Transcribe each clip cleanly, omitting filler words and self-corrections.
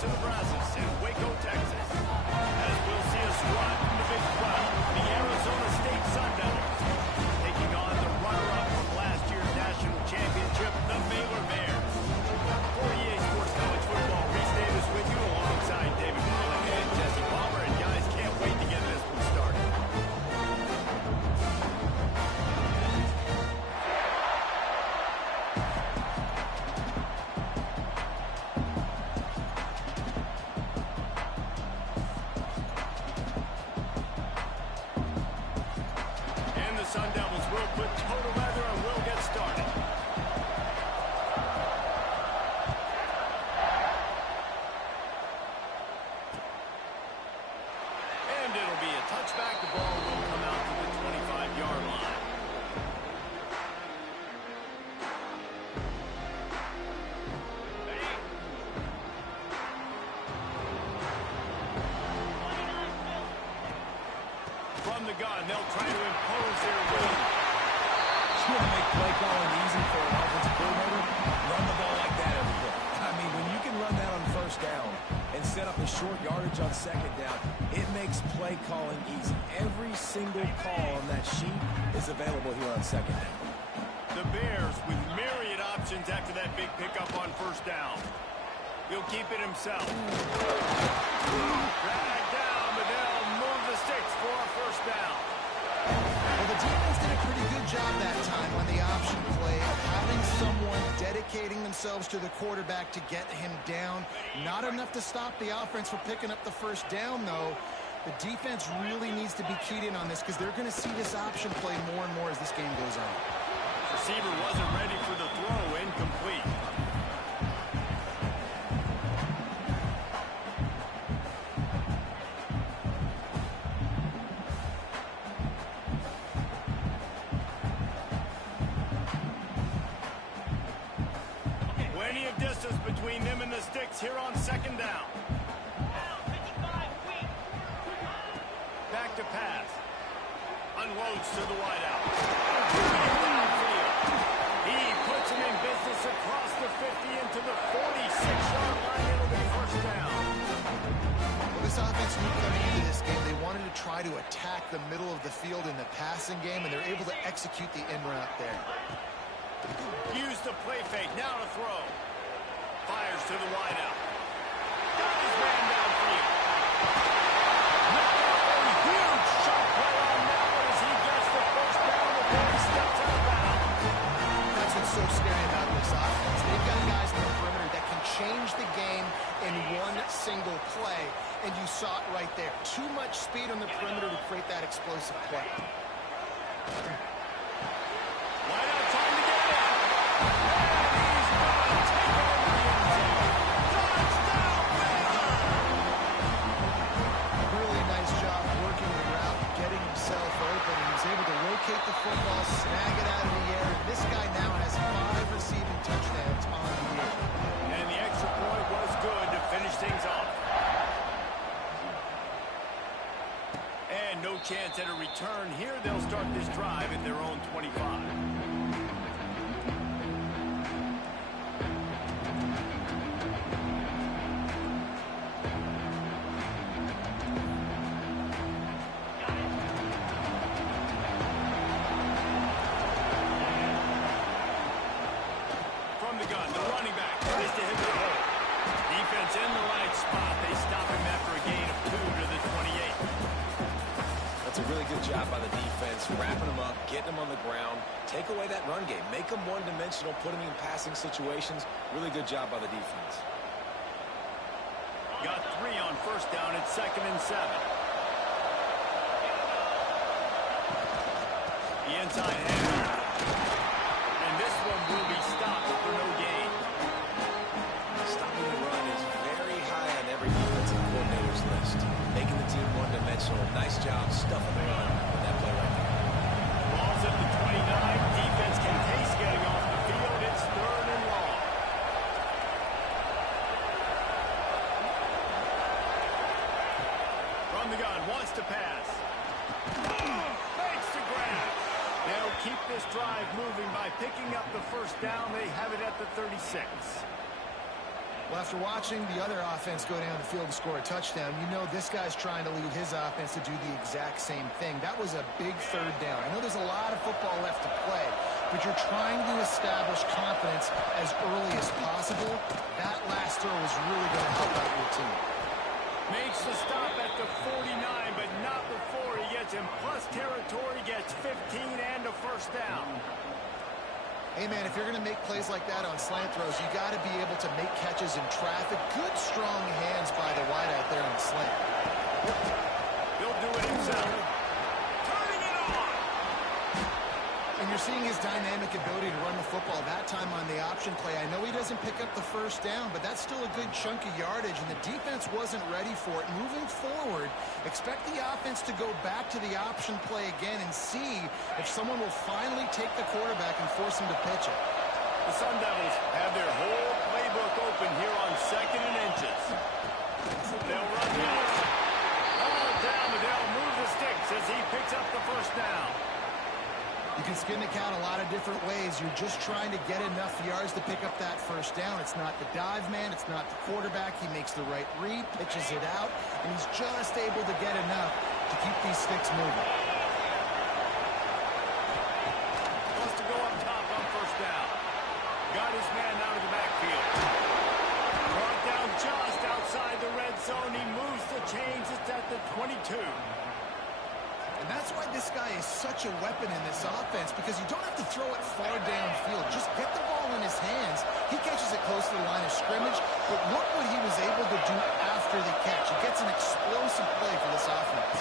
to Nebraska in Waco, Texas. As we'll see a squad from the Big 12, the Arizona State Sun Devils, taking on the runner-up from last year's national championship, the Baylor Bears. For EA Sports College Football, Reese Davis with you alongside David Pollack and Jesse Palmer. And guys, can't wait to get this one started. Sun Devils will put total leather and will get started. And it'll be a touchback. The ball will come out to the 25-yard line. From the gun, they'll try to impose their will. You want to make play calling easy for an offensive coordinator? Run the ball like that every play. I mean, when you can run that on first down and set up a short yardage on second down, it makes play calling easy. Every single call on that sheet is available here on second down. The Bears with myriad options after that big pickup on first down. He'll keep it himself. Drag down, but they'll move the sticks for a first down. Well, the defense did a pretty good job that time on the option play of having someone dedicating themselves to the quarterback to get him down. Not enough to stop the offense from picking up the first down, though. The defense really needs to be keyed in on this because they're going to see this option play more and more as this game goes on. Receiver wasn't ready for the throw, incomplete. Plenty of distance between them and the sticks here on second down. Back to pass. Unloads to the wideout. He puts him in business across the 50 into the 46-yard line. It'll be first down. Well, this offense knew coming into this game they wanted to try to attack the middle of the field in the passing game, and they're able to execute the in route there. Use the play fake. Now to throw. Fires to the wideout. Got his man downfield. Not a huge shot play on that one as he gets the first down before he steps out of bounds. That's what's so scary about this offense. They've got guys in the perimeter that can change the game in one single play, and you saw it right there. Too much speed on the perimeter to create that explosive play. Wideout time to get it. And he's going to take it in the end zone. Touchdown, Baylor! Really nice job working the route, getting himself open. He was able to locate the football, snag it out of the air. This guy now has 5 receiving touchdowns on the year. And the extra point was good to finish things off. And no chance at a return here. They'll start this drive at their own 25. From the gun, the running back tries to hit the hole. Defense in the right spot. They stop him after a gain of 2 to the 28. That's a really good job by the defense, wrapping them up, getting them on the ground, take away that run game, make them one-dimensional, put them in passing situations. Really good job by the defense. Got 3 on first down at 2nd and 7. The inside handoff. And this one will be stopped for no gain. Stopping the run is very high on every defensive coordinator's list. Making the team one-dimensional. Nice job stuffing the run with that play right there. Ball's at the 29. Defense can taste getting off the field. It's 3rd and long. From the gun, wants to pass. Fakes to grab. They'll keep this drive moving by picking up the first down. They have it at the 36. Well, after watching the other offense go down the field and score a touchdown, you know this guy's trying to lead his offense to do the exact same thing. That was a big third down. I know there's a lot of football left to play, but you're trying to establish confidence as early as possible. That last throw is really going to help out your team. Makes the stop at the 49, but not before he gets in plus territory, gets 15 and a first down. Hey, man, if you're going to make plays like that on slant throws, you got to be able to make catches in traffic. Good, strong hands by the wideout there on the slant. He'll do it himself. Turning it on. And you're seeing his dynamic ability to run the football that time on the option play. I know he doesn't pick up the first down, but that's still a good chunk of yardage, and the defense wasn't ready for it. Moving forward, expect the offense to go back to the option play again and see if someone will finally take the quarterback and force him to pitch it. The Sun Devils have their whole playbook open here on 2nd and inches. They'll run the option. All down, but they'll move the sticks as he picks up the first down. You can skin the cat a lot of different ways. You're just trying to get enough yards to pick up that first down. It's not the dive man. It's not the quarterback. He makes the right read, pitches it out, and he's just able to get enough to keep these sticks moving. Wants to go up top on first down. Got his man out of the backfield. Brought down just outside the red zone. He moves the chains. It's at the 22. And that's why this guy is such a weapon in this offense, because you don't have to throw it far downfield. Just get the ball in his hands. He catches it close to the line of scrimmage, but look what he was able to do after the catch. He gets an explosive play for this offense.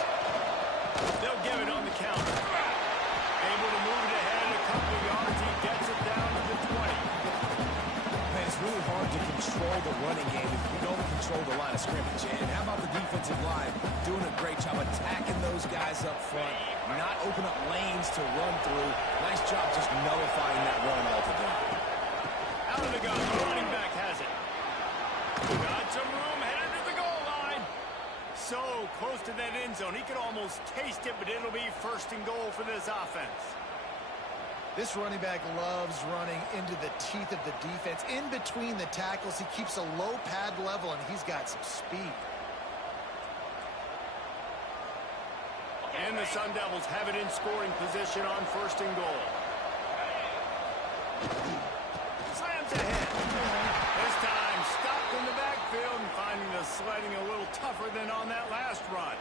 They'll give it on the counter. Able to move it ahead a couple of yards. He gets it down to the 20. Man, it's really hard to control the running game if you don't control the line of scrimmage. And how about the defensive line doing a great job attacking those guys up front, not open up lanes to run through. Nice job just nullifying that run altogether. Out of the gun, the running back has it. Got some room, headed to the goal line. So close to that end zone, he could almost taste it, but it'll be 1st and goal for this offense. This running back loves running into the teeth of the defense. In between the tackles, he keeps a low pad level, and he's got some speed. And the Sun Devils have it in scoring position on 1st and goal. Slams ahead. This time stopped in the backfield and finding the sledding a little tougher than on that last run.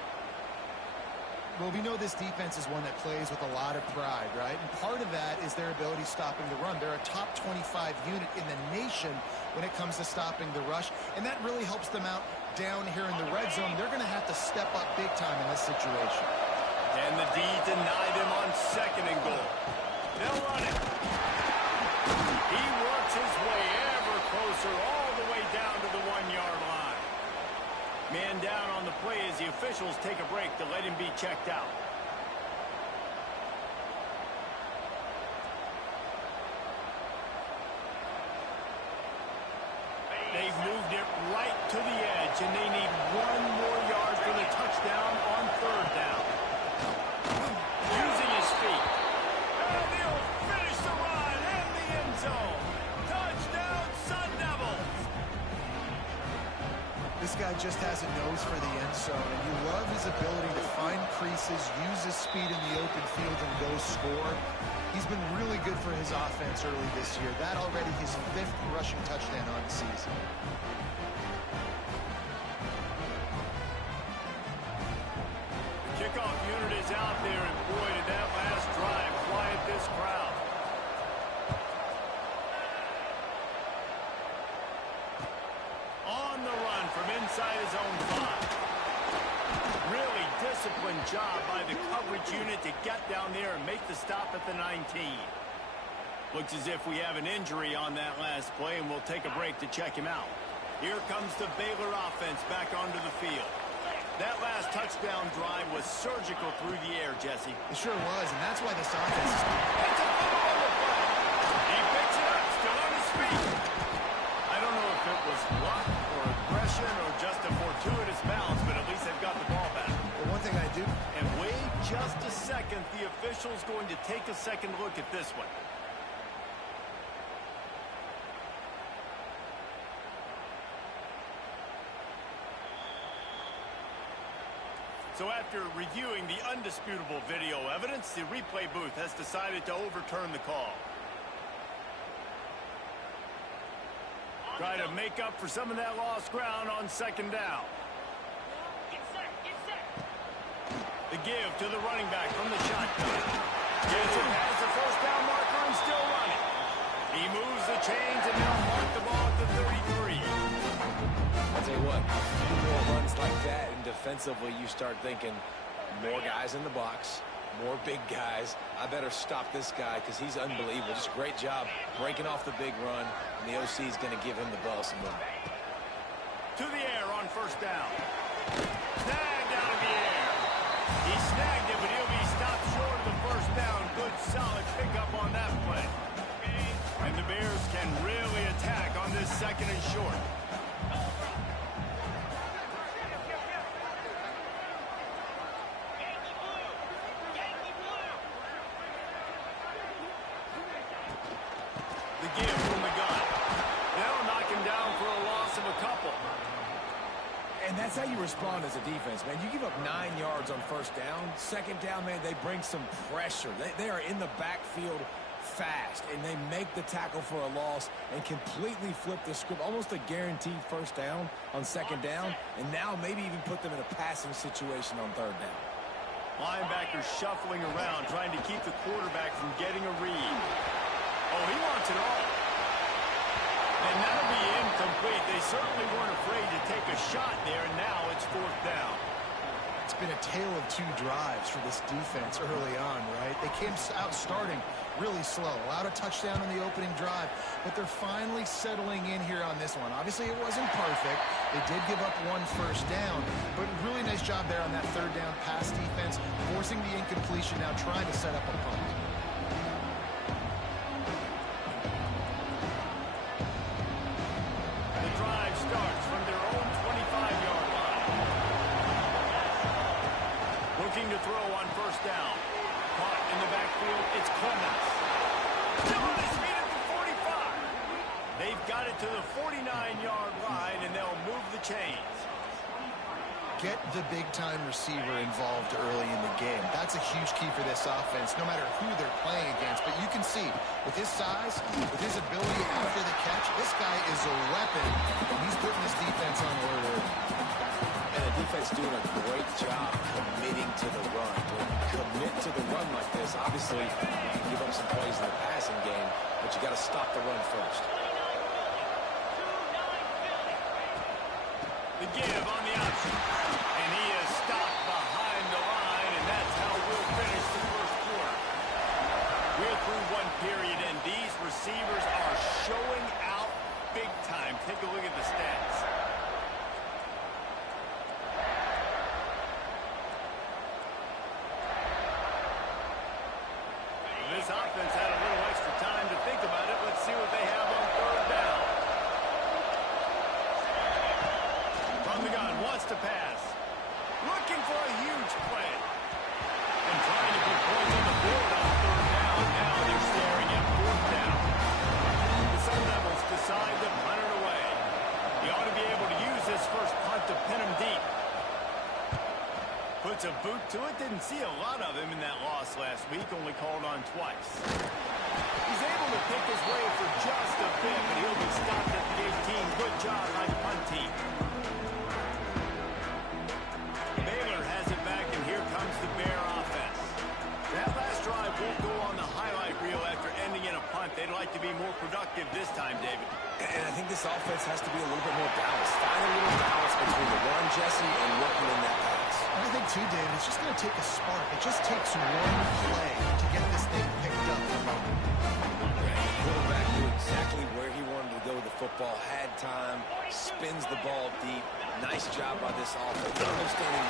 Well, we know this defense is one that plays with a lot of pride, right? And part of that is their ability stopping the run. They're a top 25 unit in the nation when it comes to stopping the rush, and that really helps them out down here in the red zone. They're going to have to step up big time in this situation. And the D denied him on 2nd and goal. They'll run it. He works his way ever closer all the way down to the 1-yard line. Man down on the play as the officials take a break to let him be checked out. They've moved it right to the edge, and they need 1 more yard for the touchdown on 3rd down. Using his feet. And he'll finish the run in the end zone. Touchdown, Sun Devils. This guy just has a nose for the end zone, and you love his ability to find creases, use his speed in the open field, and go score. He's been really good for his offense early this year. That already his 5th rushing touchdown on the season. The kickoff unit is out there, and boy, did that last drive quiet this crowd. On the run from inside his own 5. Really disciplined job by the coverage unit to get down there and make the stop at the 19. Looks as if we have an injury on that last play, and we'll take a break to check him out. Here comes the Baylor offense back onto the field. That last touchdown drive was surgical through the air, Jesse. It sure was, and that's why this offense is... It's a fumble on the play. He picks it up, still on his feet. I don't know if it was luck or aggression or just a fortuitous bounce, but at least they've got the ball back. But one thing I do... And wait just a second. The official's going to take a second look at this one. So after reviewing the undisputable video evidence, the replay booth has decided to overturn the call. Try to make up for some of that lost ground on second down. The give to the running back from the shotgun. Gets it past the first down marker and still running. He moves the chains and now mark the ball at the 33. I'll tell you what, more runs like that, and defensively you start thinking more guys in the box, more big guys. I better stop this guy because he's unbelievable. Just a great job breaking off the big run, and the OC is going to give him the ball some more. To the air on first down. Snagged out of the air. He snagged it, but he'll be stopped short of the first down. Good, solid pickup on that play. And the Bears can really attack on this second and short. The give from the gun. They'll knock him down for a loss of a couple. And that's how you respond as a defense, man. You give up 9 yards on first down. Second down, man, they bring some pressure. They are in the backfield fast, and they make the tackle for a loss and completely flip the script. Almost a guaranteed first down on second down, and now maybe even put them in a passing situation on third down. Linebackers shuffling around, trying to keep the quarterback from getting a read. Oh, he wants it all. And that'll be incomplete. They certainly weren't afraid to take a shot there, and now it's fourth down. It's been a tale of 2 drives for this defense early on, right? They came out starting really slow, allowed a touchdown in the opening drive, but they're finally settling in here on this one. Obviously, it wasn't perfect. They did give up 1 first down, but really nice job there on that third down pass defense, forcing the incompletion, now trying to set up a punt. The drive starts from their own 25-yard line. Looking to throw on first down. Caught in the backfield, it's Clemens. Still on his feet at the 45. They've got it to the 49-yard line, and they'll move the chains. Get the big-time receiver involved early in the game. That's a huge key for this offense, no matter who they're playing against. But you can see, with his size, with his ability after the catch, this guy is a weapon, and he's putting this defense on alert early. And the defense doing a great job committing to the run. When you commit to the run like this, obviously you can give up some plays in the passing game, but you got to stop the run first. The give on the option. And he is stopped behind the line, and that's how we'll finish the first quarter. We're through one period, and these receivers are showing out big time. Take a look at the stats. This offense had a little extra time to think about it. Let's see what they have on third down. From the gun, wants to pass. Looking for a huge play. And trying to put points on the board on third down. Now they're staring at fourth down. The Sun Devils decide to punt it away. He ought to be able to use this first punt to pin him deep. Puts a boot to it. Didn't see a lot of him in that loss last week. Only called on twice. He's able to pick his way for just a bit, but he'll be stopped at the 18. Good job by the punt team. Baylor has it back, and here comes the Bear offense. That last drive won't go on the highlight reel after ending in a punt. They'd like to be more productive this time, David. And I think this offense has to be a little bit more balanced. Find a little balance between the run, Jesse, and working in that pass. I think, too, David, it's just going to take a spark. It just takes one play to get this thing picked up and running. The quarterback knew exactly where he wanted to go with the football, had time, spins the ball deep. Nice job by this offense. Understanding.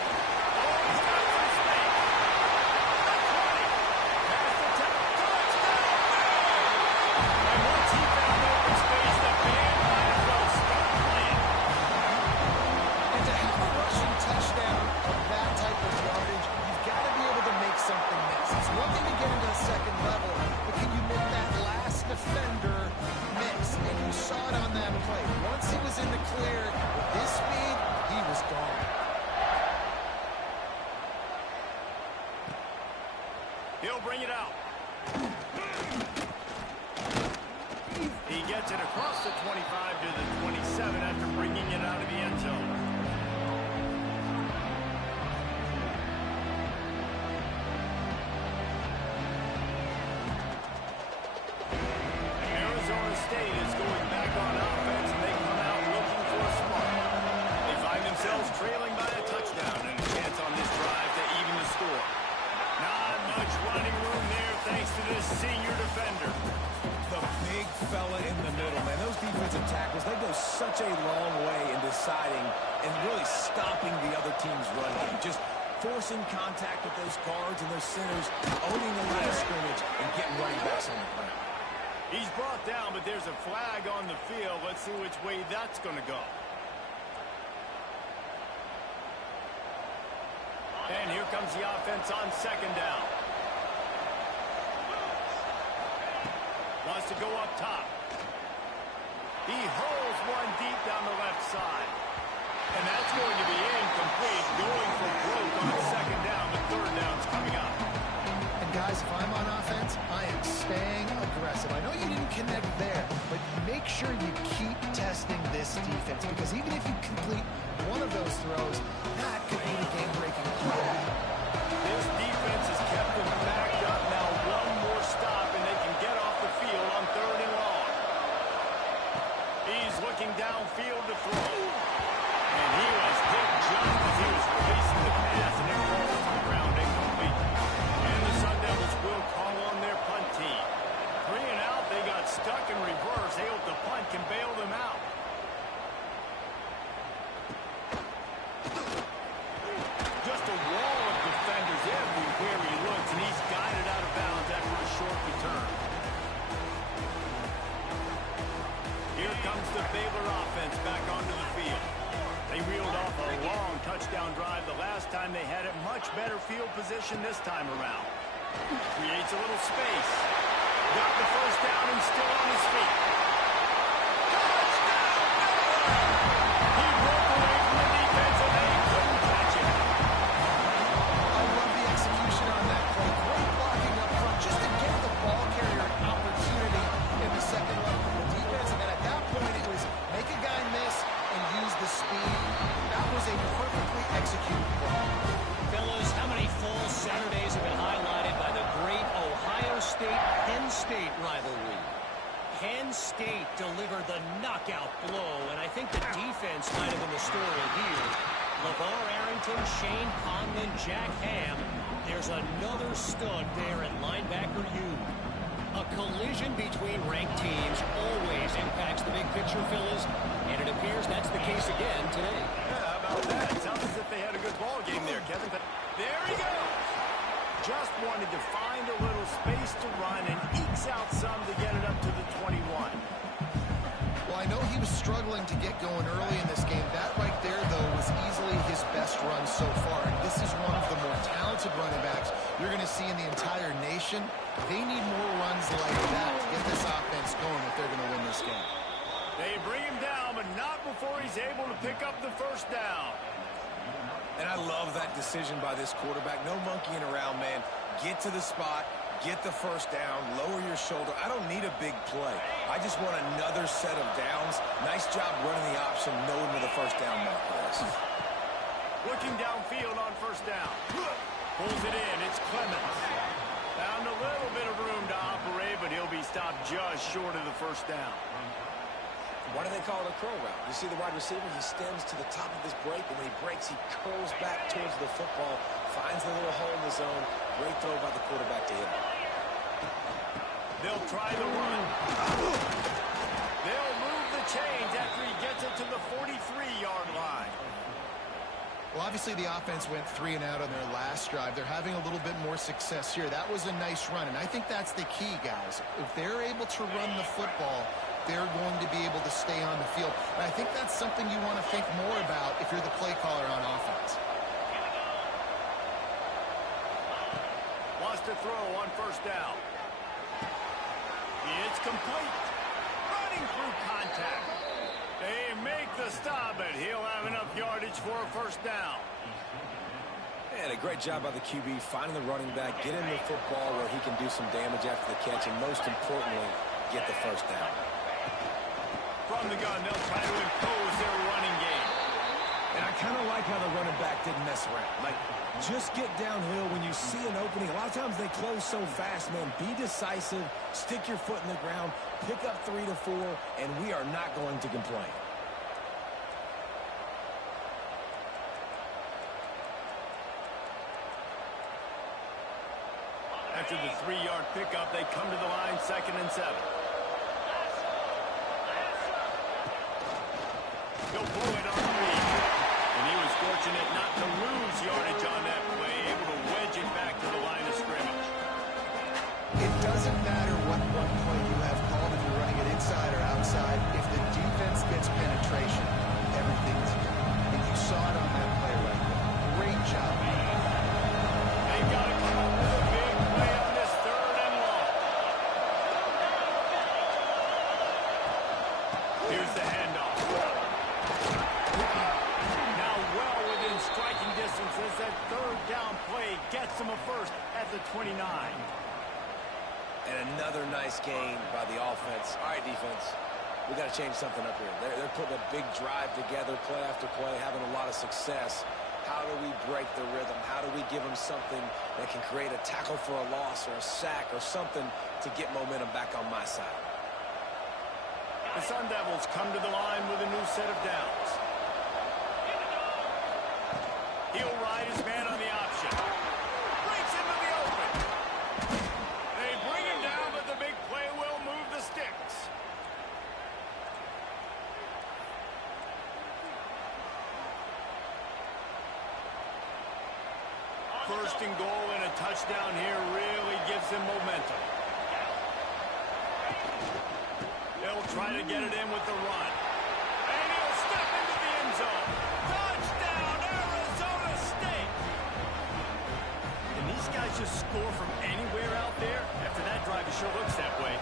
deciding and really stopping the other team's run game. Just forcing contact with those guards and those centers, owning the line of scrimmage, and getting running backs on the ground. He's brought down, but there's a flag on the field. Let's see which way that's going to go. And here comes the offense on second down. Wants to go up top. He hurls one deep down the left side. And that's going to be incomplete. Going for broke on second down. The third down's coming up. And guys, if I'm on offense, I am staying aggressive. I know you didn't connect there, but make sure you keep testing this defense, because even if you complete one of those throws, that could be the game-breaking play. This defense has kept them backed up. Now one more stop, and they can get off the field on third and long. He's looking downfield to throw. And he was hit just as he was releasing the pass, and it falls to the ground incomplete. And the Sun Devils will call on their punt team. 3 and out, they got stuck in reverse. They hope the punt can bail them out. Just a wall of defenders everywhere he looks, and he's guided out of bounds after a short return. Here comes the Baylor offense back onto the field. They reeled off a long touchdown drive the last time. They had it much better field position this time around. Creates a little space. Got the first down and still on his feet. Touchdown, Baylor! He broke away from the defense and they couldn't catch him. I love the execution on that play. Great blocking up front just to give the ball carrier an opportunity in the second level from the defense. And then at that point, it was make a guy miss and use the speed. That was a perfectly executed play. Fellas, how many full Saturdays have been highlighted by the great Ohio State-Penn State rivalry? Penn State delivered the knockout blow, and I think the defense might have been the story here. LeVar Arrington, Shane Conlon, Jack Ham. There's another stud there at linebacker U. A collision between ranked teams always impacts the big picture, fellas, and it appears that's the case again today. Yeah, how about that? Sounds as if they had a good ball game there, Kevin. There he goes. Just wanted to find a little space to run and ekes out some to get it up to the 21. Well, I know he was struggling to get going early in this game. That right there, though, was easily his best run so far. And this is one of the more talented running backs you're going to see in the entire nation. They need more runs like that to get this offense going if they're going to win this game. They bring him down, but not before he's able to pick up the first down. And I love that decision by this quarterback. No monkeying around, man. Get to the spot, get the first down, lower your shoulder. I don't need a big play. I just want another set of downs. Nice job running the option, knowing where the first down marker is. Looking downfield on first down. Pulls it in. It's Clemens. Found a little bit of room to operate, but he'll be stopped just short of the first down. Why do they call it a curl route? You see the wide receiver, he stems to the top of his break, and when he breaks, he curls back towards the football, finds the little hole in the zone. Great throw by the quarterback to hit him. They'll try the run. They'll move the chains after he gets it to the 43-yard line. Well, obviously the offense went 3 and out on their last drive. They're having a little bit more success here. That was a nice run, and I think that's the key, guys. If they're able to run the football, they're going to be able to stay on the field. And I think that's something you want to think more about if you're the play caller on offense. Wants to throw on first down. It's complete. Running through contact. They make the stop, but he'll have enough yardage for a first down. And a great job by the QB, finding the running back, get him the football where he can do some damage after the catch, and most importantly, get the first down. From the gun, they'll try to impose their running game. And I kind of like how the running back didn't mess around. Like, just get downhill when you see an opening. A lot of times they close so fast, man. Be decisive, stick your foot in the ground, pick up 3 to 4, and we are not going to complain. After the 3-yard pickup, they come to the line, 2nd and 7. He'll blow it on Another nice gain by the offense. All right, defense, we got to change something up here. They're putting a big drive together, play after play, having a lot of success. How do we break the rhythm? How do we give them something that can create a tackle for a loss or a sack or something to get momentum back on my side? The Sun Devils come to the line with a new set of downs. He'll ride his man on the option. Breaks into the open. They bring him down, but the big play will move the sticks. First and goal and a touchdown here really gives him momentum. They'll try to get it in with the run. And he'll step into the end zone. Touchdown, Arizona State! And these guys just score from anywhere out there? After that drive, it sure looks that way.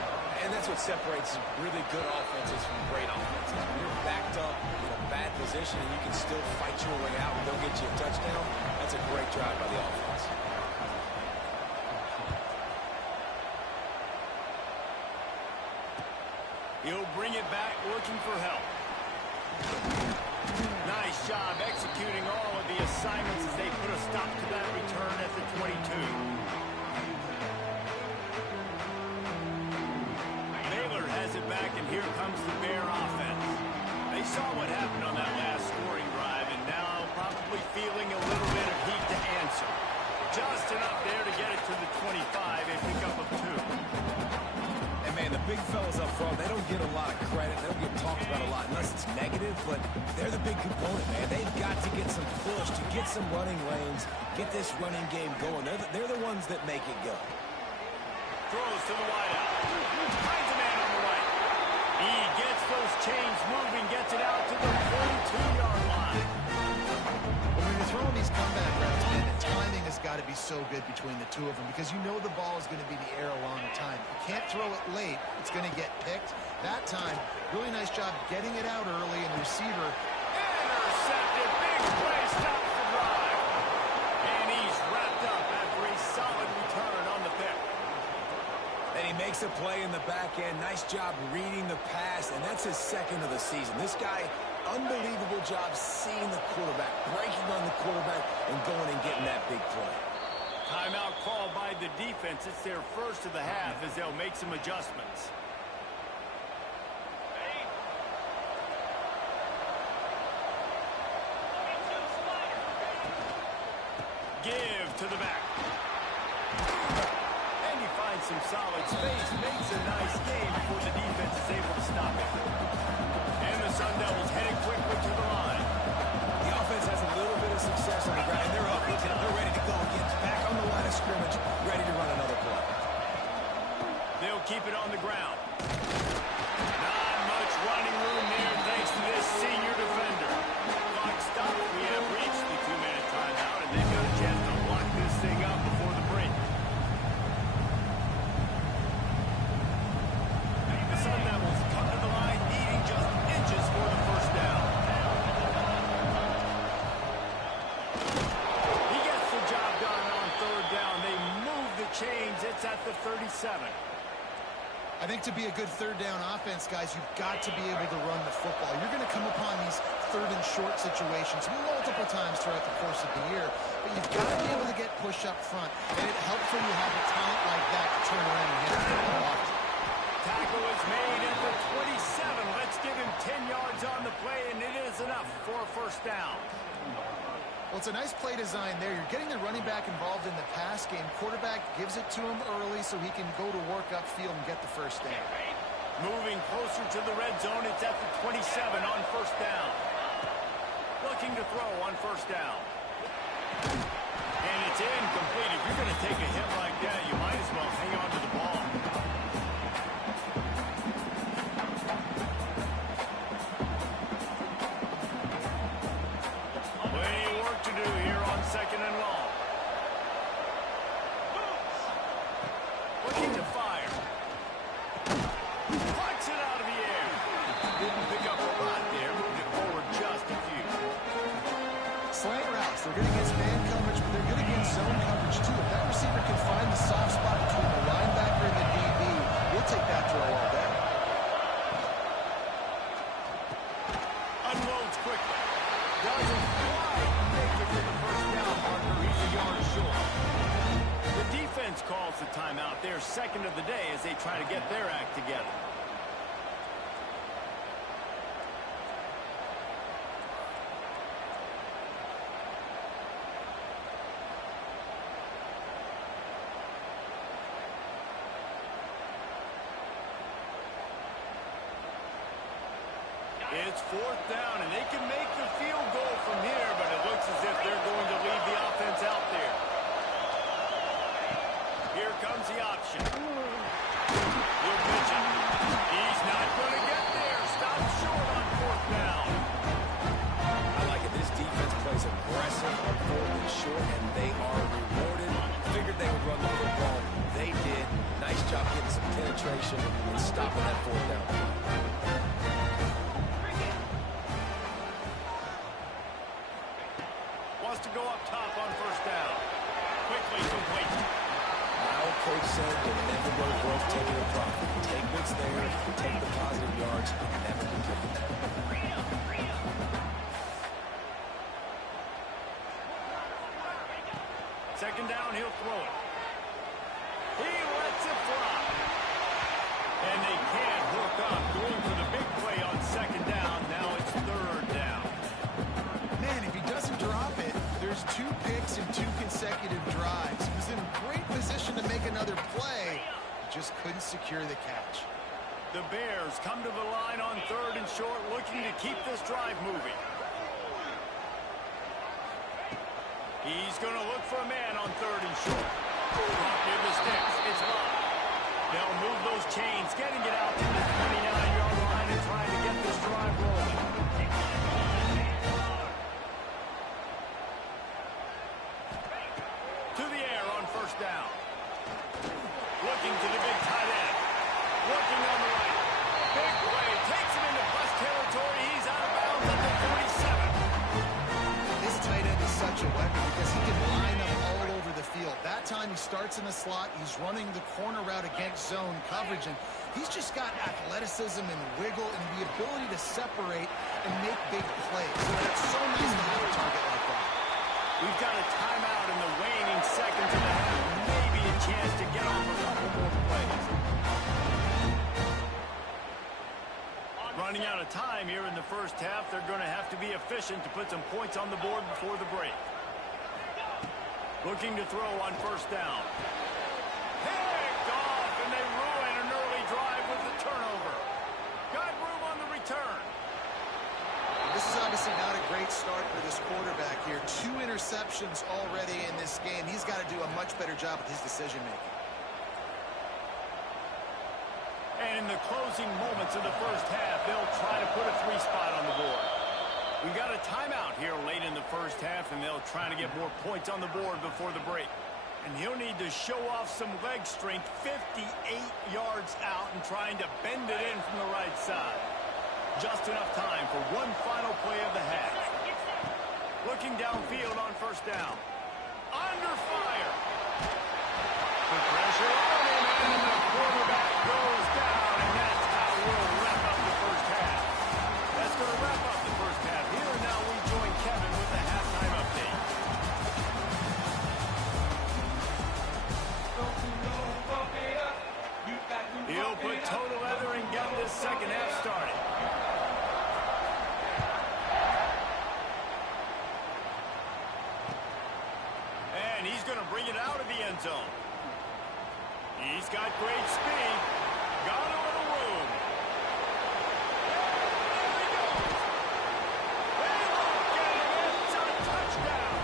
And that's what separates really good offenses from great offenses. When you're backed up in a bad position and you can still fight your way out and go get you a touchdown, that's a great drive by the offense. He'll bring it back, looking for help. Nice job executing all of the assignments as they put a stop to that return at the 22. Baylor has it back, and here comes the Bear offense. They saw what happened on that last scoring drive, and now probably feeling a little bit of heat to answer. Just enough there to get it to the 25, a pickup of 2. Man, the big fellas up front, they don't get a lot of credit. They don't get talked about a lot unless it's negative, but they're the big component, man. They've got to get some push, to get some running lanes, get this running game going. They're the ones that make it go. Throws to the wideout. Finds a man on the right. He gets those chains moving, gets it out to the 42-yard line. When you're throwing these comeback routes, man, the timing has got to be so good between the two of them because you know the ball is going to be in the air a long time. You can't throw it late. It's going to get picked. That time, really nice job getting it out early, and the receiver Intercepted. Big play. Stops the drive. And he's wrapped up after a solid return on the pick. And he makes a play in the back end. Nice job reading the pass, and that's his second of the season. This guy, unbelievable job seeing the quarterback, breaking on the quarterback, and going and getting that big play. Timeout called by the defense. It's their first of the half as they'll make some adjustments. Give to the back. And he finds some solid space. Makes a nice game before the defense is able to stop it. And the Sun Devils heading quickly to the line. The offense has a little bit of success on the ground, and they're up. They're ready to go again. Back on the line of scrimmage, ready to run another play. They'll keep it on the ground. Not much running room there thanks to this senior defender. Clock stopped. We have reached the 2-minute timeout, and they've got a chance to lock this thing up before the break. The Sun Devils come to the line needing just inches for the first down. He gets the job done on third down. They move the chains. It's at the 37. I think to be a good third down offense, guys, you've got to be able to run the football. You're going to come upon these third and short situations multiple times throughout the course of the year, but you've got to be able to get push up front, and it helps when you have a talent like that to turn around and hit the ball often. Tackle is made at the 27. Let's give him 10 yards on the play, and it is enough for a first down. Well, it's a nice play design there. You're getting the running back involved in the pass game. Quarterback gives it to him early so he can go to work upfield and get the first down. Moving closer to the red zone, it's at the 27 on first down. Looking to throw on first down. And it's incomplete. If you're going to take a hit like that, you might as well hang on to the ball. Plenty of work to do here on second and long. Looking to fire. Plucks it out of the air. Didn't pick up a lot there. Moved it forward just a few. Slant routes. They're good against man coverage, but they're good against zone coverage, too. If that receiver can find the soft spot between the linebacker and the DB, throw all day. Unloads quickly. Doesn't quite make it to the first down marker. He's a yard short. The defense calls the timeout. Their second of the day as they try to get their act together. It's fourth down, and they can make the field goal from here, but it looks as if they're going to leave the offense out there. Here comes the option. He'll pitch it. He's not going to get there. Stop short on fourth down. I like it. This defense plays aggressive on fourth and short, and they are rewarded. Figured they would run the football. They did. Nice job getting some penetration and stopping that fourth down. Wants to go up top on first down. Quickly complete. My old coach said you'll never go broke taking a profit. Take what's there, take the positive yards, and never complete. Second down, he'll throw it. He lets it fly. And they can't hook up. Going for the big play on second down. Now it's third down. Man, if he doesn't drop it, there's 2 picks and 2 consecutive drives. He was in great position to make another play. Just couldn't secure the catch. The Bears come to the line on third and short, looking to keep this drive moving. He's going to look for a man on third and short. Near the sticks. It's locked. They'll move those chains, getting it out to the 29-yard line and trying to get this drive rolling. To the air on first down. Looking to the big tight end. Working on the right. Big play. Takes him into plus territory. He's out of bounds at the 47. This tight end is such a weapon because he can line up all over the field. That time he starts in the slot. He's running the corner route against zone coverage, and he's just got athleticism and wiggle and the ability to separate and make big plays. It's so nice to have a target like that. We've got a timeout in the waning seconds of the half. Maybe a chance to get off a couple more plays. Running out of time here in the first half. They're going to have to be efficient to put some points on the board before the break. Looking to throw on first down. Picked off, and they ruin an early drive with the turnover. Got room on the return. This is obviously not a great start for this quarterback here. 2 interceptions already in this game. He's got to do a much better job with his decision-making. And in the closing moments of the first half, they'll try to put a 3 spot on the board. We got a timeout here late in the first half, and they'll try to get more points on the board before the break. And he'll need to show off some leg strength 58 yards out and trying to bend it in from the right side. Just enough time for one final play of the half. Looking downfield on first down. Under fire. The pressure on him, and the quarterback goes down, and that's how we'll wrap up the first half. That's going to wrap up the first half. Here and now we join Kevin with the halftime update. He'll put total leather and get this second half started. And he's going to bring it out of the end zone. He's got great speed. Got a little room. There he goes. They look at him. It's a touchdown.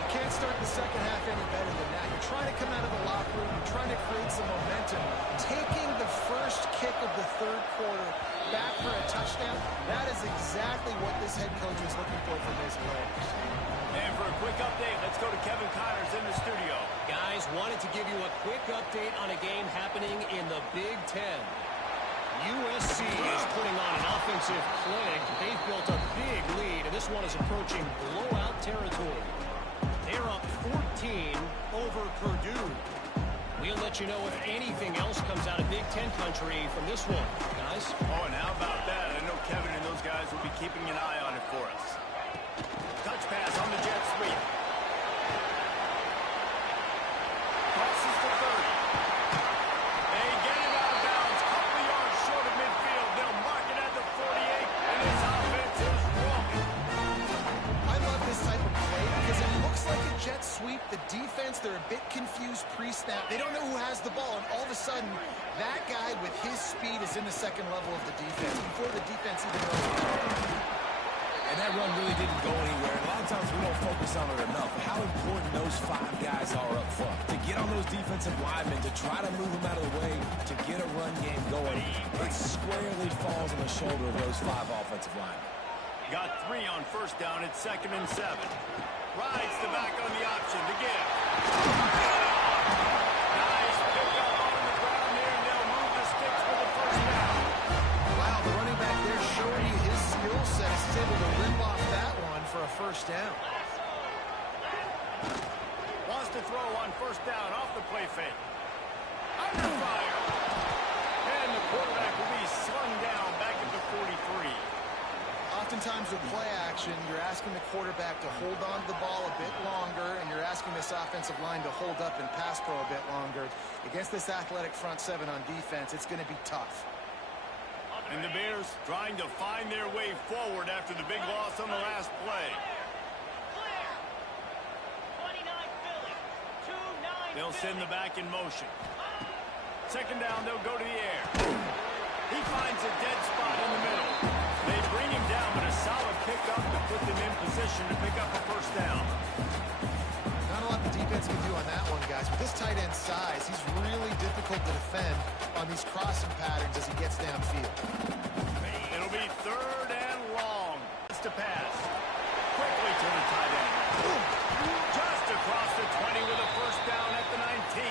You can't start the second half any better than that. You're trying to come out of the locker room. You're trying to create some momentum. Taking the first kick of the third quarter back for a touchdown, that is exactly what this head coach was looking for from his players. And for a quick update, let's go to Kevin Connors in the studio. Guys, wanted to give you a quick update on a game happening in the Big Ten. USC is putting on an offensive clinic. They've built a big lead, and this one is approaching blowout territory. They're up 14 over Purdue. We'll let you know if anything else comes out of Big Ten country from this one, guys. Oh, and how about that? I know Kevin and those guys will be keeping an eye on it for us. Touch pass on the jet sweep. Crosses the 30. They get it out of bounds. Couple of yards short of midfield. They'll mark it at the 48, and this offense is rolling. I love this type of play because it looks like a jet sweep. The defense, they're a bit confused pre-snap. They don't know who has the ball, and all of a sudden, that guy with his speed is in the second level of the defense before the defense even knows. And that run really didn't go anywhere. And a lot of times we don't focus on it enough. How important those 5 guys are up front. To get on those defensive linemen, to try to move them out of the way, to get a run game going, it squarely falls on the shoulder of those 5 offensive linemen. Got 3 on first down. It's 2nd and 7. Rides the back on the option to give. Nice pick up on the ground there, and they'll move the sticks for the first down. Wow, the running back there showing you his skill set. He's able to rip off that one for a first down. Wants to throw on first down off the play fake. Under fire. And the quarterback will be slung down back at the 43. Oftentimes with play action, you're asking the quarterback to hold on to the ball a bit longer, and you're asking this offensive line to hold up and pass pro a bit longer. Against this athletic front 7 on defense, it's going to be tough. And the Bears trying to find their way forward after the big loss on the last play. They'll send the back in motion. 2nd down, they'll go to the air. He finds a dead spot in the middle. They bring him down, but a solid pickup to put them in position to pick up a first down. Not a lot the defense can do on that one, guys. With this tight end size, he's really difficult to defend on these crossing patterns as he gets downfield. It'll be 3rd and long. It's to pass. Quickly to the tight end. Just across the 20 with a first down at the 19.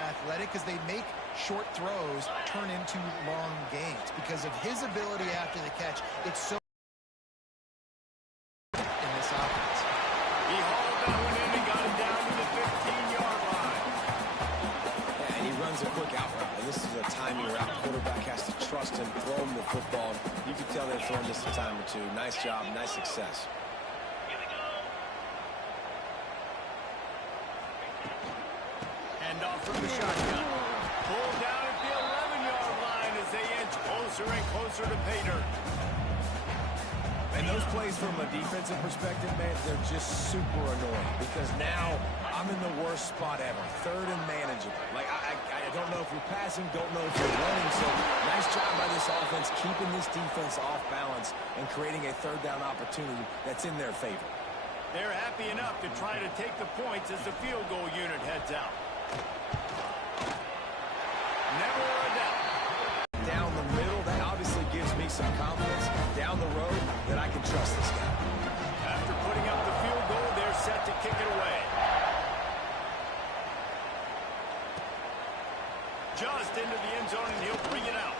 Athletic as they make short throws turn into long gains because of his ability after the catch. It's so in this offense. He hauled that one in and got it down to the 15-yard line. Yeah, and he runs a quick out route. And this is a timing route. Quarterback has to trust him, throw him the football. You can tell they've thrown this a time or two. Nice job, nice success. Handoff from the shotgun. Pulled down at the 11-yard line as they inch closer and closer to pay dirt. And those plays from a defensive perspective, man, they're just super annoying because now I'm in the worst spot ever. 3rd and manageable. Like, I don't know if you're passing, don't know if you're running. So nice job by this offense keeping this defense off balance and creating a 3rd down opportunity that's in their favor. They're happy enough to try to take the points as the field goal unit heads out. Never a doubt. Down the middle, that obviously gives me some confidence down the road that I can trust this guy. After putting up the field goal, they're set to kick it away. Just into the end zone, and he'll bring it out.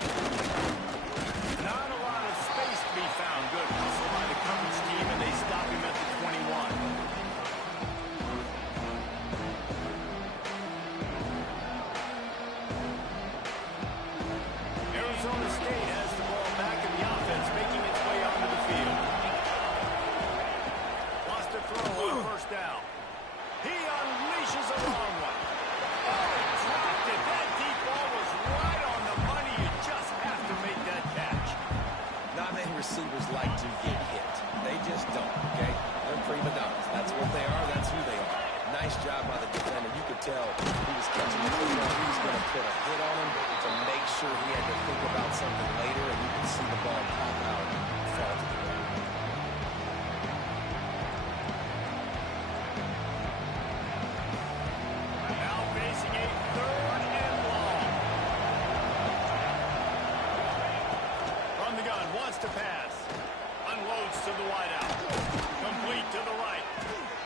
Not a lot of space to be found. Good hustle by the coverage team, and they stop him at the 21. Arizona State has the ball back in the offense, making its way onto the field. Wants to throw on first down. He unleashes a long one. Oh, he dropped it. That deep ball was right on the money. You just have to make that catch. Not many receivers like to get hit. They just don't, okay? They're prima donnas. That's what they are. That's who they are. Nice job by the defender. You could tell he was catching the football. He was going to put a hit on him to make sure he had to think about something later, and you can see the ball pop out and fall to the ground. Now facing a 3rd and long. From the gun, wants to pass. Unloads to the wideout. Complete to the right.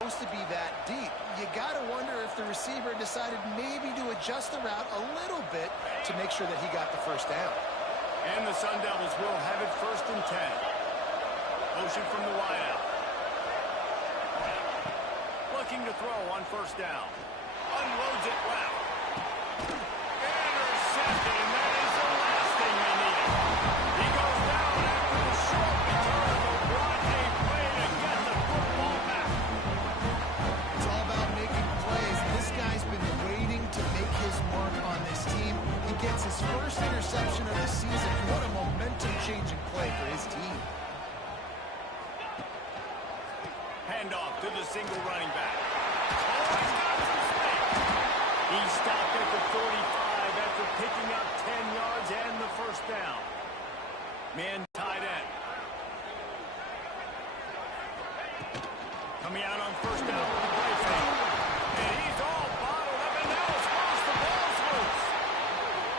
Supposed to be that deep. You got to wonder if the receiver decided maybe to adjust the route a little bit to make sure that he got the first down. And the Sun Devils will have it 1st and 10. Motion from the wideout. looking to throw on first down. Unloads it left. Intercepted, and that is the last thing they needed. He goes down after the short return, but what a play to get the football back. It's all about making plays. This guy's been waiting to make his mark on this team. He gets his first interception of the season. What a momentum-changing play for his team. Handoff to the single running back. Oh, he's got some space. He stopped at the 45 after picking up 10 yards and the first down. Man tight end. Coming out on first down with the play fake. And he's all bottled up, and now it's lost. The ball's loose.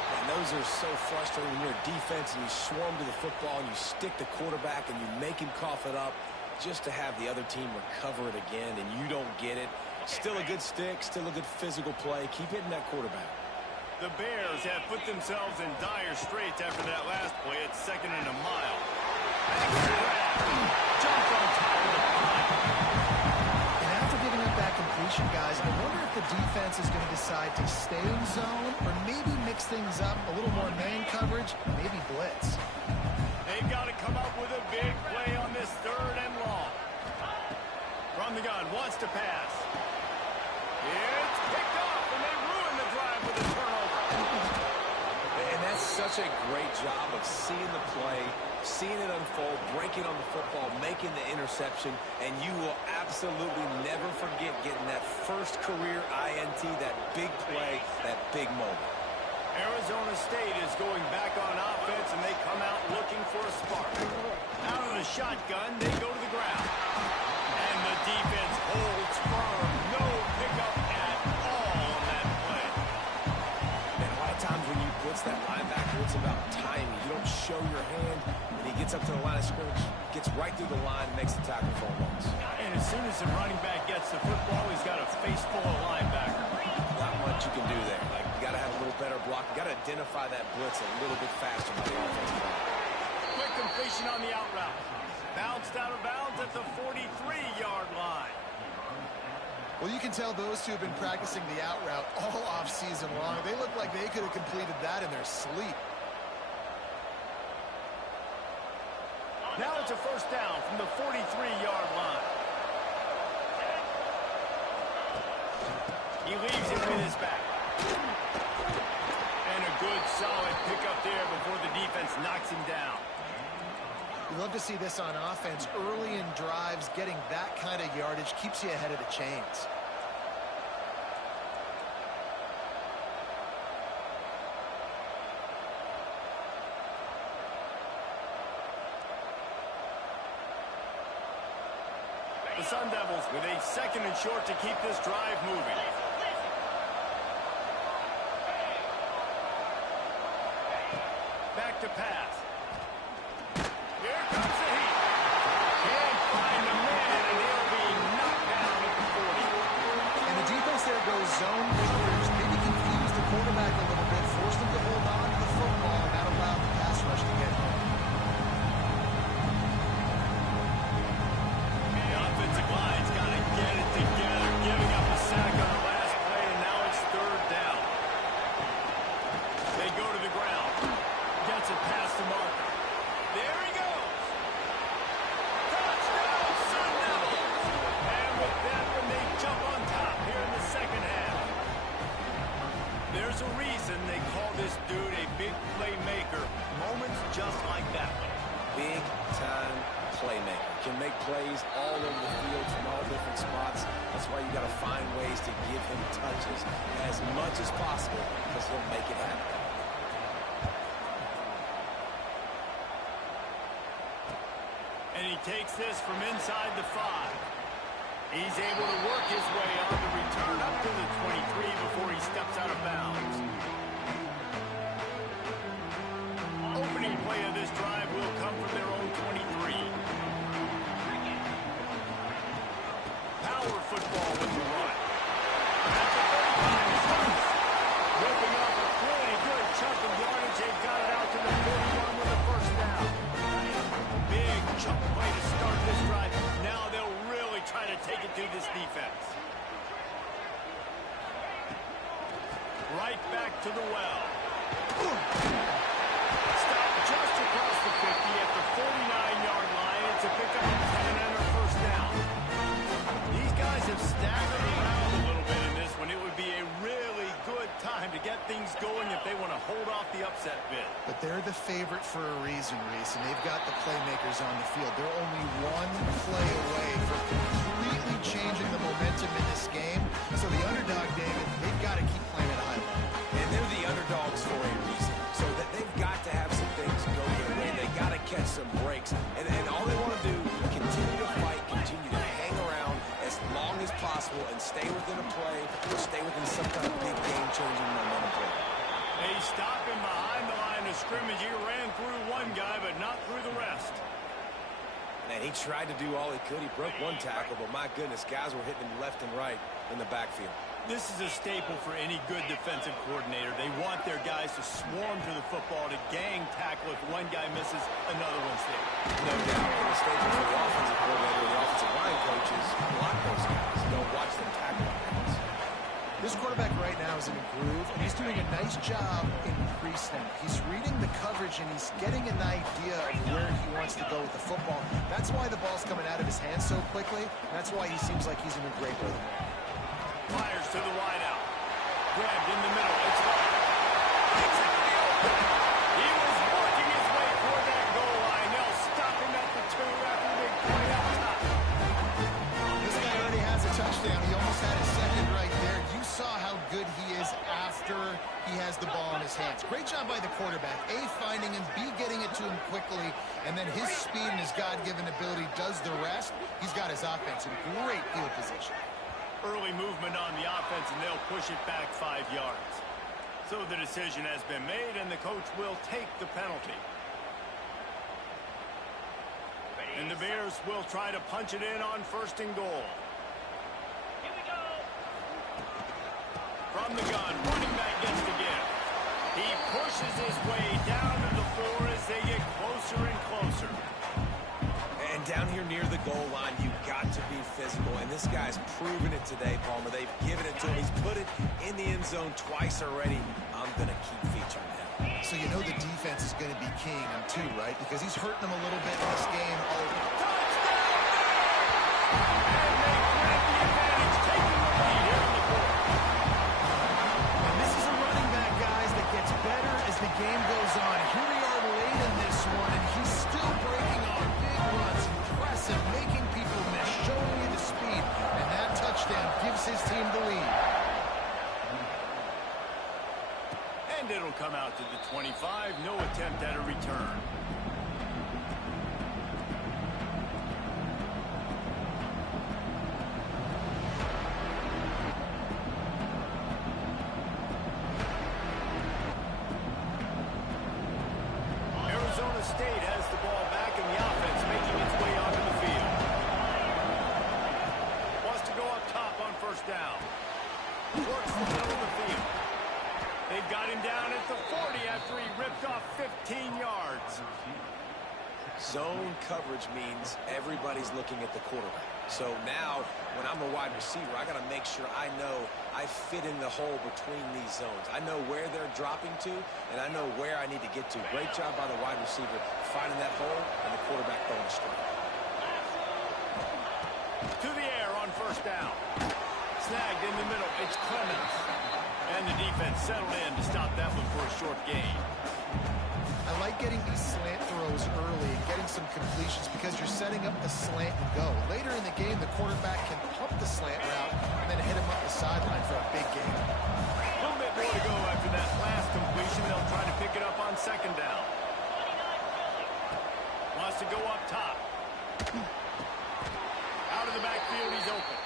And those are so frustrating when you're a defense and you swarm to the football and you stick the quarterback and you make him cough it up just to have the other team recover it again, and you don't get it. Still a good stick, still a good physical play. Keep hitting that quarterback. The Bears have put themselves in dire straits after that last play. It's 2nd and a mile. Jumped on top of the pile. And after giving up that completion, guys, I wonder if the defense is going to decide to stay in zone or maybe mix things up, a little more man coverage, maybe blitz. They've got to come up with a big play on this 3rd and long. From the gun, wants to pass. It's picked off, and they ruin the drive with a turnover. And that's such a great job of seeing the play, seeing it unfold, breaking on the football, making the interception, and you will absolutely never forget getting that first career INT, that big play, that big moment. Arizona State is going back on offense, and they come out looking for a spark. Out of the shotgun, they go to the ground. And the defense holds firm. No pickup at all on that play. And a lot of times when you blitz that linebacker, it's about timing. You don't show your hand, and he gets up to the line of scrimmage, gets right through the line, makes the tackle for a loss. And as soon as the running back gets the football, he's got a face full of linebacker. Not much you can do there. Like, you got to have a little better block. You got to identify that blitz a little bit faster by the offensive line. Quick completion on the out route. Bounced out of bounds at the 43-yard line. Well, you can tell those two have been practicing the out route all off-season long. They look like they could have completed that in their sleep. Now it's a first down from the 43-yard line. He leaves it with his back. And a good, solid pickup there before the defense knocks him down. You love to see this on offense. Early in drives, getting that kind of yardage keeps you ahead of the chains. The Sun Devils with a 2nd and short to keep this drive moving. Back to pass. Here comes the heat. Can't find the man, and he'll be knocked down at the 40. And the defense there goes zone coverage. Maybe confuse the quarterback a little bit, force them to hold on to the football, and that allowed the pass rush to get home. The offensive line's got to get it together, giving up a sack on the last play, and now it's 3rd down. They go to the ground. Gets it past the marker. There he goes. Touchdown, Sun Devils. And with that one, they jump on top here in the 2nd half. There's a reason they call this dude a big playmaker. Moments just like that one. Big-time playmaker. Can make plays all over the field from all different spots. That's why you got to find ways to give him touches as much as possible because he'll make it happen. And he takes this from inside the 5. He's able to work his way on the return up to the 23 before he steps out of bounds. Opening play of this drive will come from their own 23. Power football with the run. At the 35, he starts. Ripping off a pretty good chunk of yardage. They got it out to the 41 with the first down. Big chunk play to start this drive. Now they'll really try to take it to this defense. right back to the well. Stopped just across the 50 at the 49-yard line. It's a pickup of 10 and a first down. These guys have staggered around a little bit in this one. It would be a really good time to get things going if they want to hold off the upset bid. But they're the favorite for a reason, Reese, and they've got the playmakers on the field. They're only one play away from completely changing the momentum in this game. So the underdog, David, they've got to keep playing at a high level. And they're the underdogs for a reason. So that they've got to have some things go their way. They got to catch some breaks. And all they want to do, continue to fight, continue to hang around as long as possible and stay within a play or stay within some kind of big game-changing momentum play. They stop him behind the line of scrimmage. He ran through one guy, but not through the rest. And he tried to do all he could. He broke one tackle, but my goodness, guys were hitting him left and right in the backfield. This is a staple for any good defensive coordinator. They want their guys to swarm to the football, to gang tackle. If one guy misses, another one's there. No doubt. And the staple for the offensive coordinator and the offensive line coaches block those guys. Don't watch them tackle guys. This quarterback right now is in a groove, and he's doing a nice job in pre-snap. He's reading the coverage, and he's getting an idea of where he wants to go with the football. That's why the ball's coming out of his hands so quickly. That's why he seems like he's in a great rhythm. Fires to the wideout. Grabbed in the middle. It's gone. It's out the open. He was working his way toward that goal line. They'll stop him at the 2 after the big play up top. This guy already has a touchdown. He almost had his second right there. You saw how good he is after he has the ball in his hands. Great job by the quarterback. A, finding him. B, getting it to him quickly. And then his speed and his God-given ability does the rest. He's got his offense in great field position. Early movement on the offense, and they'll push it back 5 yards. So the decision has been made, and the coach will take the penalty. And the Bears will try to punch it in on 1st and goal. Here we go. From the gun, running back gets the gift. He pushes his way down to the floor as they get closer and closer. And down here near the goal line, you've got to be physical. And this guy's proven it today, Palmer. They've given it to him. He's put it in the end zone twice already. I'm going to keep featuring him. So you know the defense is going to be keying him too, right? Because he's hurting them a little bit in this game. And this is a running back, guys, that gets better as the game goes on. Here we are late in this one, and he's still breaking on big runs. Impressive, making people miss, showing you the speed. And that touchdown gives his team the lead. And it'll come out to the 25. No attempt at a return. Arizona State has the ball back in the offense, making its way onto the field. Wants to go up top on 1st down. Works the middle of the field. They've got him down at the 40 after he ripped off 15 yards. Zone coverage means everybody's looking at the quarterback. So now, when I'm a wide receiver, I got to make sure I know I fit in the hole between these zones. I know where they're dropping to, and I know where I need to get to. Great job by the wide receiver finding that hole, and the quarterback throwing straight. To the air on 1st down. Snagged in the middle. It's Clemens. And the defense settled in to stop that one for a short gain. I like getting these slant throws early and getting some completions because you're setting up the slant and go. Later in the game, the quarterback can pump the slant route and then hit him up the sideline for a big gain. A little bit more to go after that last completion. They'll try to pick it up on 2nd down. Wants to go up top. Out of the backfield, he's open.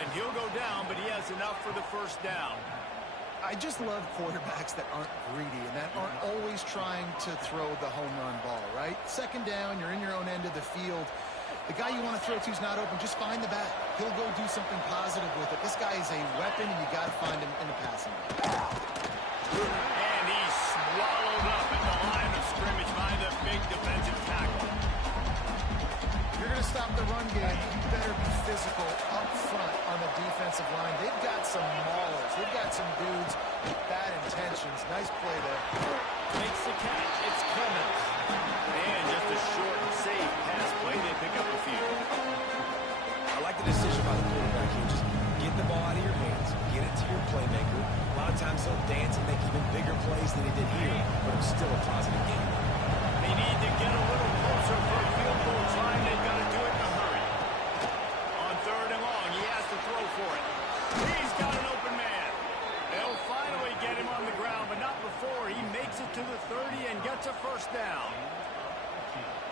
And he'll go down, but he has enough for the 1st down. I just love quarterbacks that aren't greedy and that aren't always trying to throw the home run ball, right? 2nd down, you're in your own end of the field. The guy you want to throw to is not open. Just find the bat. He'll go do something positive with it. This guy is a weapon, and you got to find him in the passing game. And he's swallowed up at the line of scrimmage by the big defensive tackle. You're going to stop the run game. You better be physical up front on the defensive line. They've got some maulers. They've got some dudes Bad intentions. Nice play there. Makes the catch. It's Clemens. And just a short and safe pass play. They pick up the field. I like the decision by the quarterback here. Just get the ball out of your hands. Get it to your playmaker. A lot of times they'll dance and make even bigger plays than he did here, but it was still a positive game. They need to get a little closer for a field goal time. They've got to do it in a hurry. On 3rd and long, he has to throw for it. He's got an open man. They'll finally get him on the ground, but not before he makes it to the 30 and gets a first down.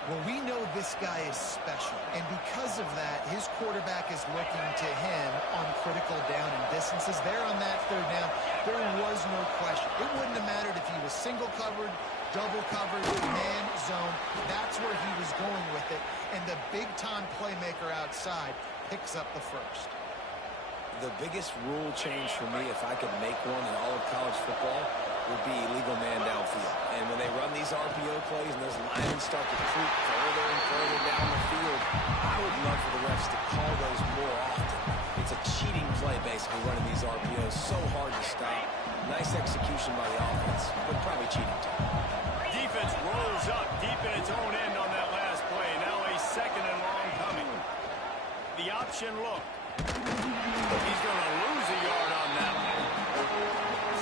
Well, we know this guy is special, and because of that, his quarterback is looking to him on critical down and distances. There on that 3rd down, there was no question. It wouldn't have mattered if he was single covered, double covered, man zone. That's where he was going with it, and the big-time playmaker outside picks up the first. The biggest rule change for me, if I could make one in all of college football, would be illegal man downfield. And when they run these RPO plays and those linemen start to creep further and further down the field, I would love for the refs to call those more often. It's a cheating play, basically, running these RPOs. So hard to stop. Nice execution by the offense, but probably cheating too. Defense rolls up deep in its own end on that last play. Now a 2nd and long coming. The option look. He's going to lose a yard on that one.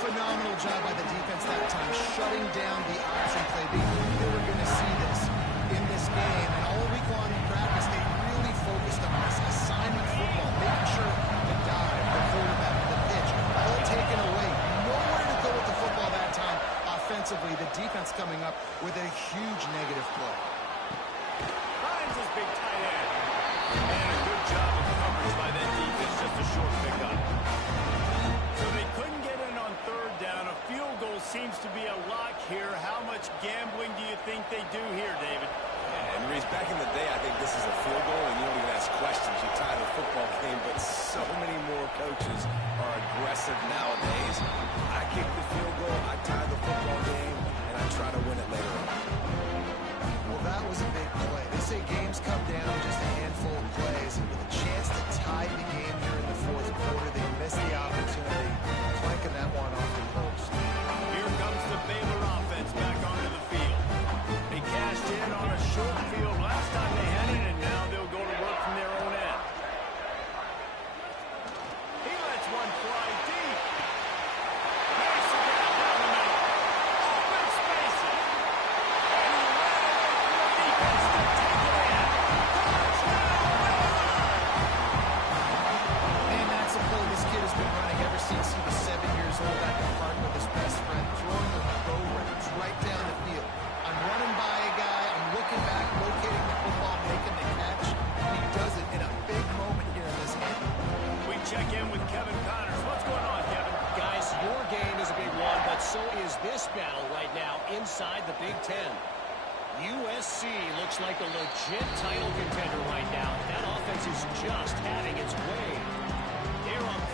Phenomenal job by the defense that time, shutting down the option play. They knew they were going to see this in this game, and all week long in practice, they really focused on this assignment football, making sure the dive, the quarterback, the pitch, all taken away. Nowhere to go with the football that time. Offensively, the defense coming up with a huge negative play. Finds his big tight end. And a good job of coverage by that defense, just a short pickup. So they couldn't get in on 3rd down. A field goal seems to be a lock here. How much gambling do you think they do here, David? And Reese, back in the day, I think this is a field goal, and you don't even ask questions. You tie the football game, but so many more coaches are aggressive nowadays. I kick the field goal, I tie the football game, and I try to win it later on. Well, that was a big play. They say games come down to just a handful of plays, and with a chance to tie the game here in the 4th quarter, they missed the opportunity, planking that one off the post. Here comes the Baylor offense back onto the field. They cashed in on a short field last time they had it, and now they'll go to work from their own end. He lets one fly deep. Makes the gap down the middle. Open spaces. And he ran away from the defense to take it in. Touchdown, Baylor! And that's a play this kid has been running ever since he was 7 years old at the park with his best friend, throwing the throw routes right down the field. I'm running by a guy, I'm looking back, locating the football, making the catch. He does it in a big moment here in this game. We check in with Kevin Connors. What's going on, Kevin? Guys, your game is a big one, but so is this battle right now inside the Big Ten. USC looks like a legit title contender right now. That offense is just having its way. They're up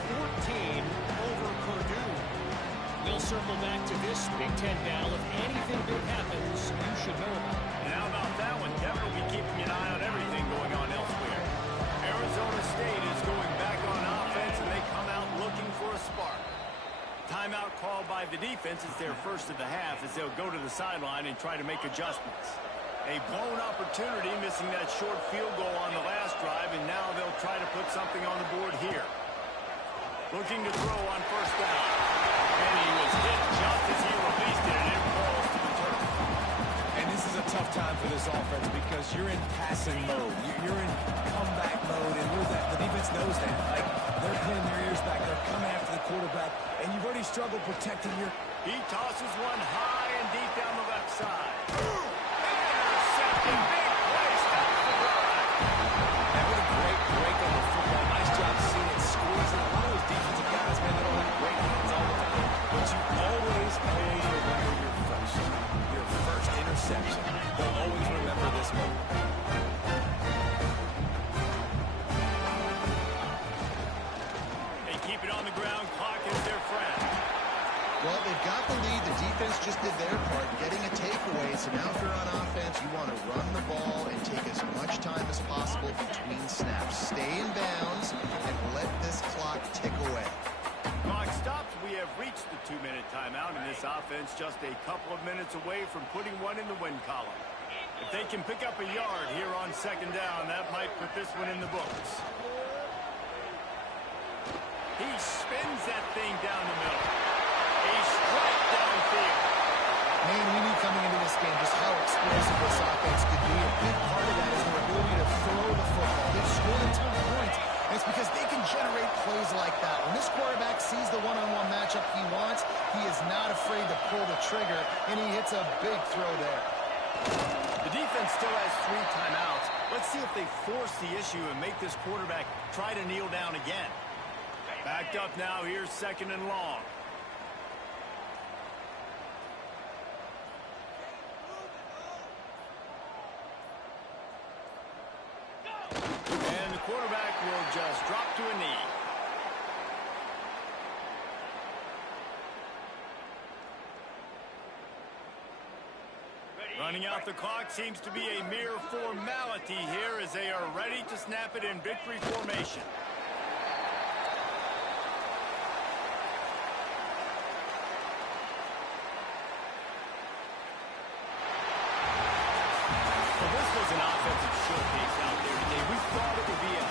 14 over Purdue. We'll circle back to this Big Ten battle. If anything big happens, you should know about it. And how about that one? Kevin will be keeping an eye on everything going on elsewhere. Arizona State is going back on offense, and they come out looking for a spark. Timeout called by the defense. It's their first of the half as they'll go to the sideline and try to make adjustments. A blown opportunity, missing that short field goal on the last drive, and now they'll try to put something on the board here. Looking to throw on 1st down. And he was hit just as he released it, and it falls to the turf. And this is a tough time for this offense because you're in passing mode. You're in comeback mode, and the defense knows that. Like, they're pinning their ears back. They're coming after the quarterback, and you've already struggled protecting your... He tosses one high and deep down the left side. Intercepted. Big play. Stops the drive. And what a great break on the football. Nice job seeing it squeezing. A lot of those defensive guys, man, they don't have great hands all the time. But you always remember your first interception. They'll always remember this moment. They keep it on the ground. Clock is their friend. Well, they've got the lead. The defense just did their part, getting a takeaway. So now if you're on offense, you want to run the ball offense just a couple of minutes away from putting one in the win column. If they can pick up a yard here on second down, that might put this one in the books. He spins that thing down the middle. A strike downfield. Man, we knew coming into this game just how explosive this offense could be. A big part of that is their ability to throw the football. They've scored a ton of points, and it's because they can generate plays like that. When this quarterback sees the one-on-one matchup he wants, he is not afraid to pull the trigger, and he hits a big throw there. The defense still has 3 timeouts. Let's see if they force the issue and make this quarterback try to kneel down again. Backed up now. Here's second and long. And the quarterback will just drop to a knee. Running out the clock seems to be a mere formality here as they are ready to snap it in victory formation. Well, this was an offensive showcase out there today. We thought it would be a